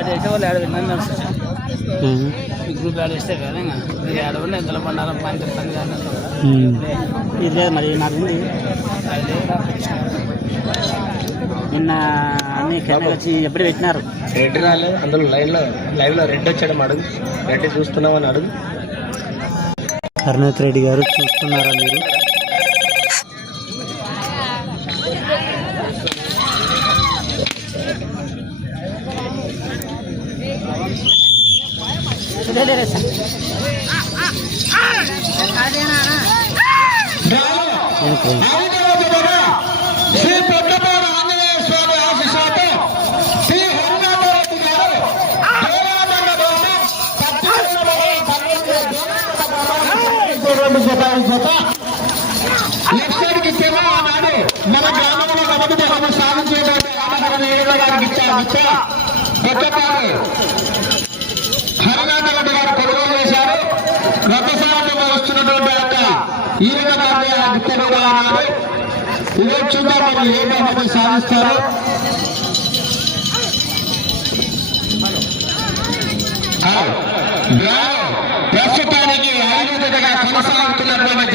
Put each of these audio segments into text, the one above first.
Add చేసే వాళ్ళు add విన్నాను. ఈ గ్రూప్ యాడ్ చేస్తే కదా మీరు యాడ్ ఉండి ఎంత బండారం పని కానీ. ఇది. లేదు మరి నాకు ఉంది. నిన్న అన్ని కెమెరా వచ్చి ఎప్పుడు పెట్టినారు? రెడ్ రాలేదు అందులో లైన్లో లైవ్లో రెడ్ వచ్చాడు అడుగు. రెడ్ చూస్తున్నామని అడుగు. హరినాథ్ రెడ్డి గారు చూస్తున్నారా మీరు? శ్రీ పెద్దపాడు ఆంజనేయ స్వామి ఆశీస్సులతో శ్రీ హరినాథరెడ్డి గారు దేవాలయ భవనం, పద్దెనిమిది ఆనాడు మన గ్రామంలో మొదటి సాధించేటువంటి గారికి ఇచ్చారు పెద్దపాడు హరినాథరెడ్డి గారు కొనుగోలు చేశారు. వస్తున్నటువంటి యొక్క ఈయన గారి గుర్తు ఇదే చూద్దాం మరి ఏ బహుమతి సాధిస్తారు ప్రస్తుతానికి ఐదు కొనసాగుతున్నటువంటి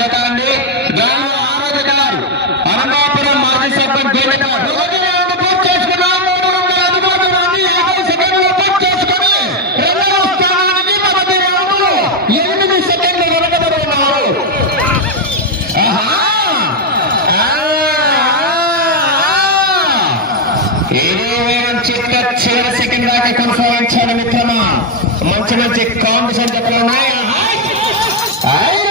వేగం చిట్ట చివరి సెకండ్ దాకా కొనసాగించాలి మిత్రమా. మంచి మంచి కాంపిటీషన్ చెప్పలు ఉన్నాయి. ఐదు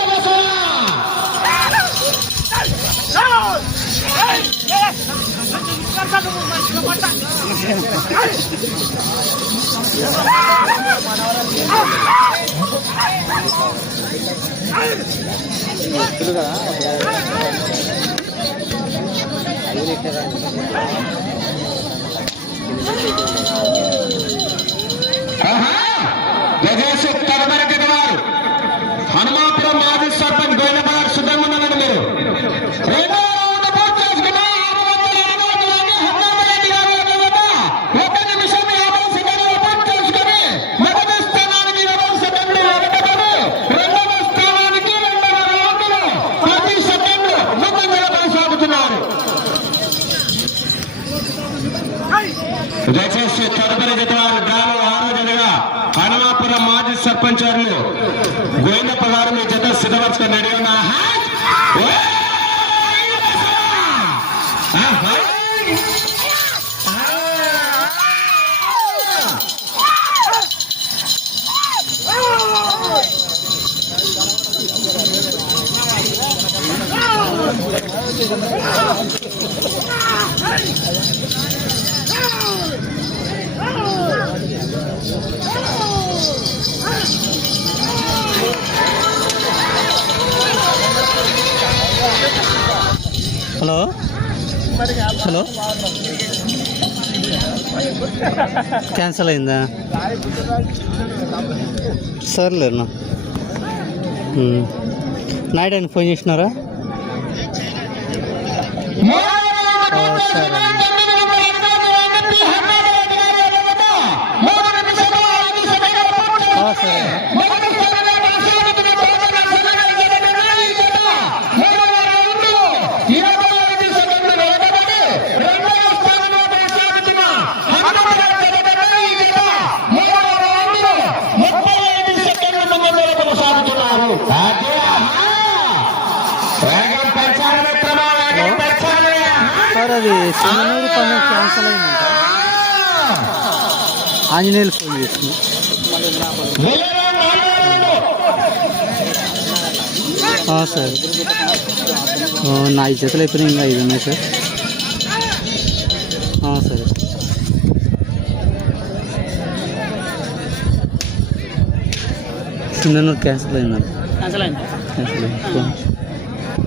బసవా! జత హలో. క్యాన్సిల్ అయిందా? సర్లేనా నైట్ ఆయన ఫోన్ చేసినారా? సరే సరే. సింగనూరు పని క్యాన్సిల్ అయిందంట ఆంజనేయులు ఫోన్ చేసింది సార్ నా ఈ జతలు అయిపోయినాయి ఇంకా ఐదు ఉన్నాయి సార్ సరే సింగనూరు క్యాన్సిల్ అయిందంట క్యాన్సల్ అయింది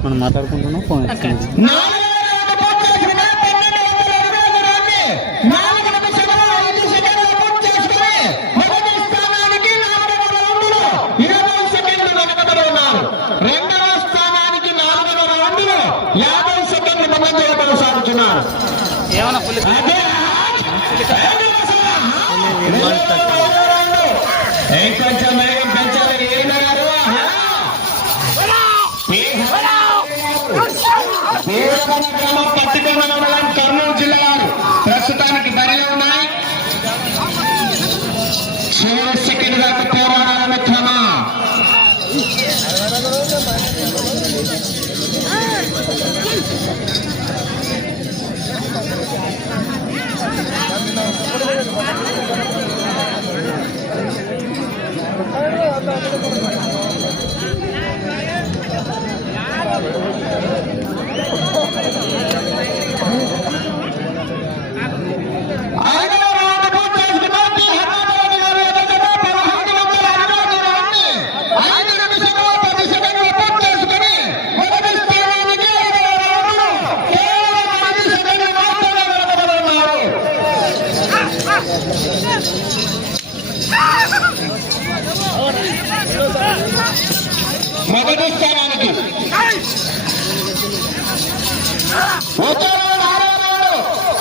మనం మాట్లాడుకుంటున్నాం ఫోన్ పట్టుకోవాలి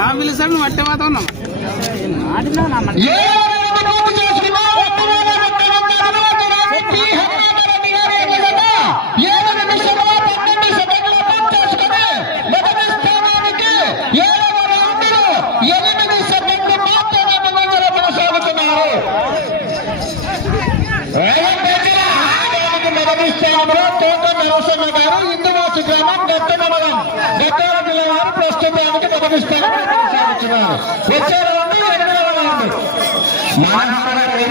నా పిలుస్తాడు నువ్వు అట్టే పోతావు స్థానంలో తోట నరసింహ ప్రస్తుతం పుస్తకాలు కొనసాగుతున్నారు వచ్చేవాళ్ళు వెళ్ళేవాళ్ళు మానవ ఏం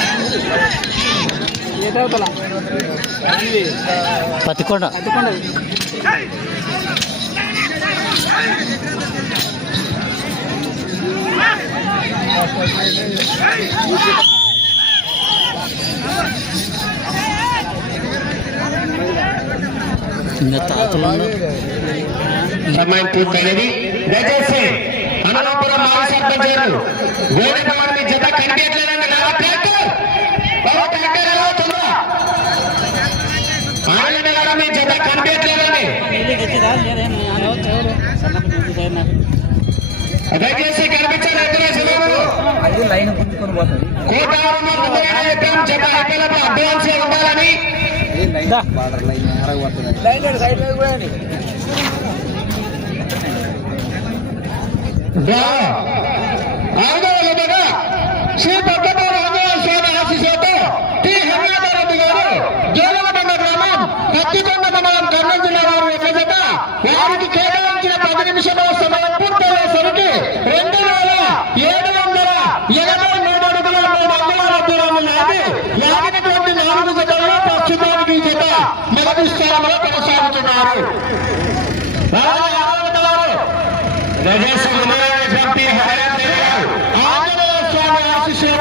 పత్తికొండ. సమయం పూర్తయినది. దయచేసి అనంతపురం మాజీ సర్పంచ్ గోడెపవాడి మీ జత కనిపించలేదండి నా ట్రాక్టర్. బాబు ట్రాక్టర్ ఎలా అవుతుందా? ఆయన గారు మీ జత కనిపించలేదండి దయచేసి లైన్ పోతుంది. కోటారు జత అయిపోయినప్పుడు అడ్వాన్స్ ఉండాలని. బార్డర్ లైన్ ఆరగబడుతుంది లైన్ సైడ్ లైన్ కూడా ఆందోళనగా శ్రీ